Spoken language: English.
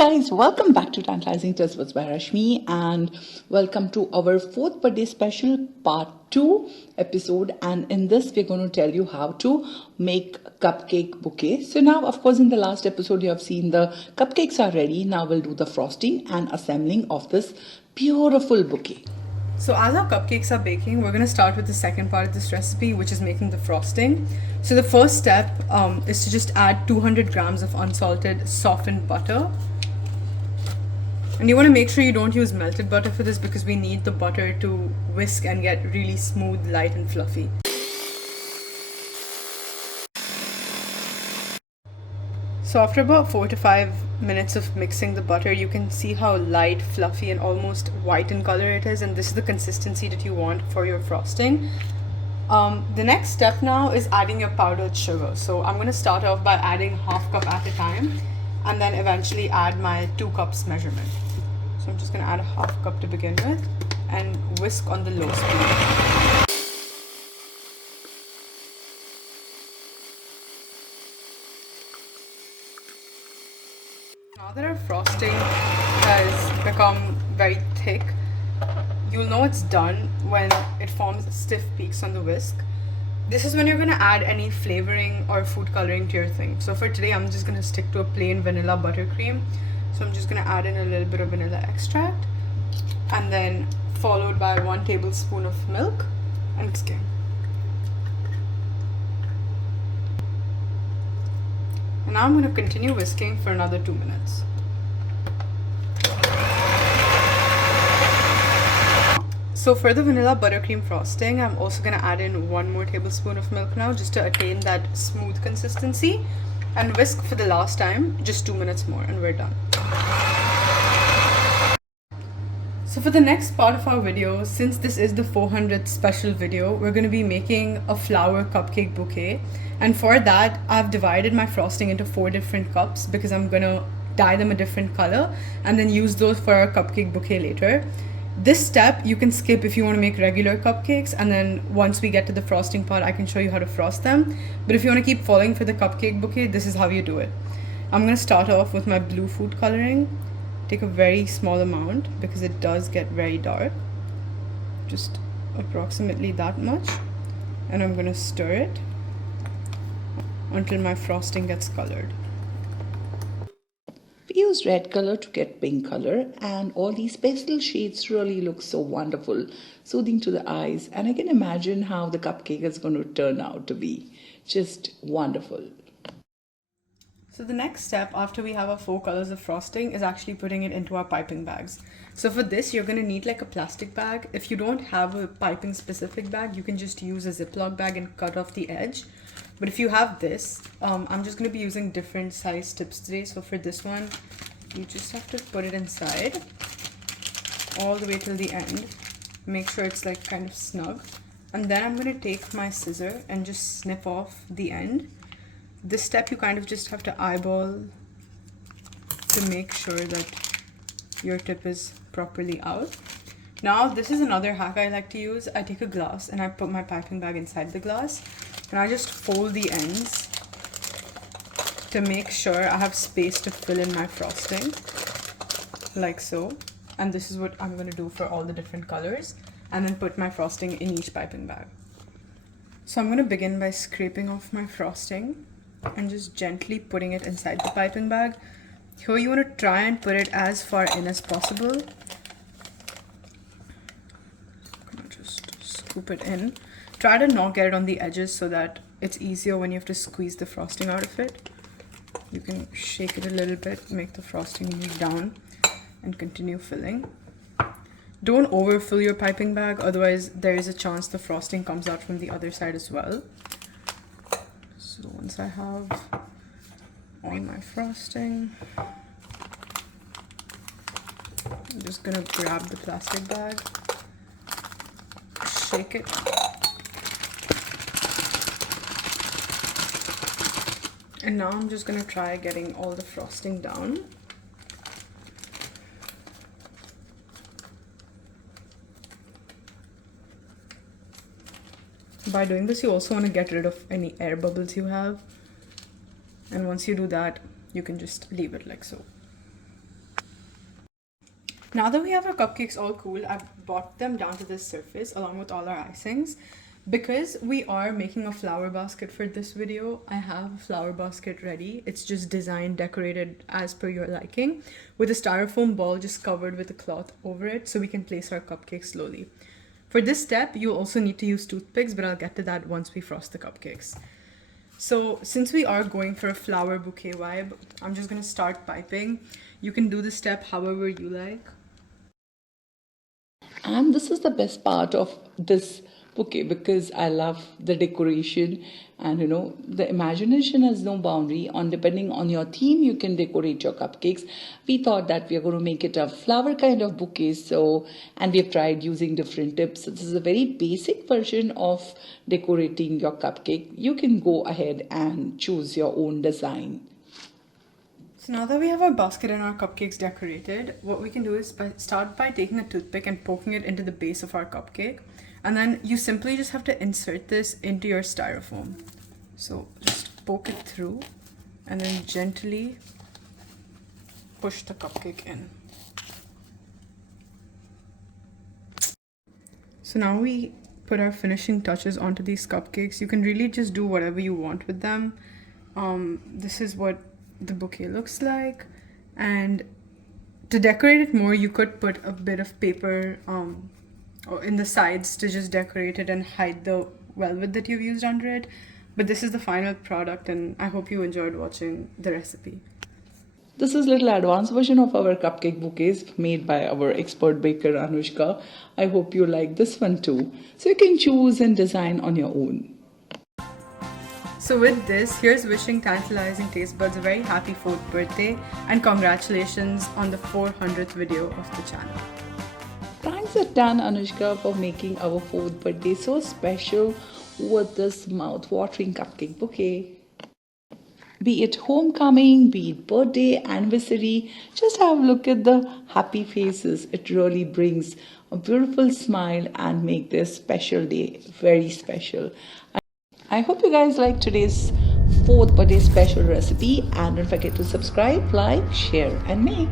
guys, welcome back to Tantalizing Tastes by Rashmi, and welcome to our fourth birthday special part 2 episode. And in this we're going to tell you how to make cupcake bouquet. So now, of course, in the last episode you have seen the cupcakes are ready. Now we'll do the frosting and assembling of this beautiful bouquet. So as our cupcakes are baking, we're going to start with the second part of this recipe, which is making the frosting. So the first step is to just add 200 grams of unsalted softened butter. And you want to make sure you don't use melted butter for this because we need the butter to whisk and get really smooth, light and fluffy. So after about 4 to 5 minutes of mixing the butter, you can see how light, fluffy and almost white in color it is, and this is the consistency that you want for your frosting. The next step now is adding your powdered sugar. So I'm going to start off by adding half cup at a time and then eventually add my 2 cups measurement. So I'm just going to add a half cup to begin with and whisk on the low speed. Now that our frosting has become very thick, you'll know it's done when it forms stiff peaks on the whisk. This is when you're going to add any flavoring or food coloring to your thing. So for today, I'm just going to stick to a plain vanilla buttercream. So I'm just going to add in a little bit of vanilla extract and then followed by 1 tablespoon of milk and whisking. And now I'm going to continue whisking for another 2 minutes. So for the vanilla buttercream frosting, I'm also going to add in 1 more tablespoon of milk now just to attain that smooth consistency and whisk for the last time, just 2 minutes more and we're done. So for the next part of our video, since this is the 400th special video, we're going to be making a flower cupcake bouquet. And for that, I've divided my frosting into 4 different cups because I'm going to dye them a different color and then use those for our cupcake bouquet later. This step you can skip if you want to make regular cupcakes, and then once we get to the frosting part, I can show you how to frost them. But if you want to keep following for the cupcake bouquet, this is how you do it. I'm going to start off with my blue food coloring. Take a very small amount because it does get very dark. Just approximately that much. And I'm going to stir it until my frosting gets colored. We used red color to get pink color, and all these pastel shades really look so wonderful, soothing to the eyes, and I can imagine how the cupcake is going to turn out to be. Just wonderful. So the next step after we have our 4 colors of frosting is actually putting it into our piping bags. So for this, you're going to need like a plastic bag. If you don't have a piping specific bag, you can just use a Ziploc bag and cut off the edge. But if you have this, I'm just going to be using different size tips today. So for this one, you just have to put it inside all the way till the end. Make sure it's like kind of snug. And then I'm going to take my scissor and just snip off the end. This step you kind of just have to eyeball to make sure that your tip is properly out. Now this is another hack I like to use. I take a glass and I put my piping bag inside the glass and I just fold the ends to make sure I have space to fill in my frosting, like so. And this is what I'm going to do for all the different colors, and then put my frosting in each piping bag. So I'm going to begin by scraping off my frosting and just gently putting it inside the piping bag. Here you want to try and put it as far in as possible. I'm going to just scoop it in. Try to not get it on the edges so that it's easier when you have to squeeze the frosting out of it. You can shake it a little bit, make the frosting move down and continue filling. Don't overfill your piping bag, otherwise there is a chance the frosting comes out from the other side as well. So once I have all my frosting, I'm just gonna grab the plastic bag, shake it, and now I'm just gonna try getting all the frosting down. By doing this, you also want to get rid of any air bubbles you have. And once you do that, you can just leave it like so. Now that we have our cupcakes all cool, I've brought them down to this surface along with all our icings. Because we are making a flower basket for this video, I have a flower basket ready. It's just designed, decorated as per your liking, with a styrofoam ball just covered with a cloth over it so we can place our cupcakes slowly. For this step, you'll also need to use toothpicks, but I'll get to that once we frost the cupcakes. So since we are going for a flower bouquet vibe, I'm just gonna start piping. You can do the step however you like. And this is the best part of this bouquet because I love the decoration, and the imagination has no boundary. On depending on your theme, you can decorate your cupcakes. We thought that we are going to make it a flower kind of bouquet, and we have tried using different tips. So this is a very basic version of decorating your cupcake. You can go ahead and choose your own design. So now that we have our basket and our cupcakes decorated, what we can do is start by taking a toothpick and poking it into the base of our cupcake. And then you simply just have to insert this into your styrofoam. So just poke it through and then gently push the cupcake in. So now we put our finishing touches onto these cupcakes. You can really just do whatever you want with them. This is what the bouquet looks like, and to decorate it more, you could put a bit of paper or in the sides to just decorate it and hide the velvet that you've used under it. But this is the final product, and I hope you enjoyed watching the recipe. This is a little advanced version of our cupcake bouquets made by our expert baker Anushka. I hope you like this one too. So you can choose and design on your own. So with this, here's wishing tantalizing taste buds a very happy 4th birthday and congratulations on the 400th video of the channel. Thanks a ton, Anushka, for making our 4th birthday so special with this mouth-watering cupcake bouquet. Be it homecoming, be it birthday, anniversary, just have a look at the happy faces. It really brings a beautiful smile and make this special day very special. I hope you guys like today's 4th birthday special recipe, and don't forget to subscribe, like, share and make.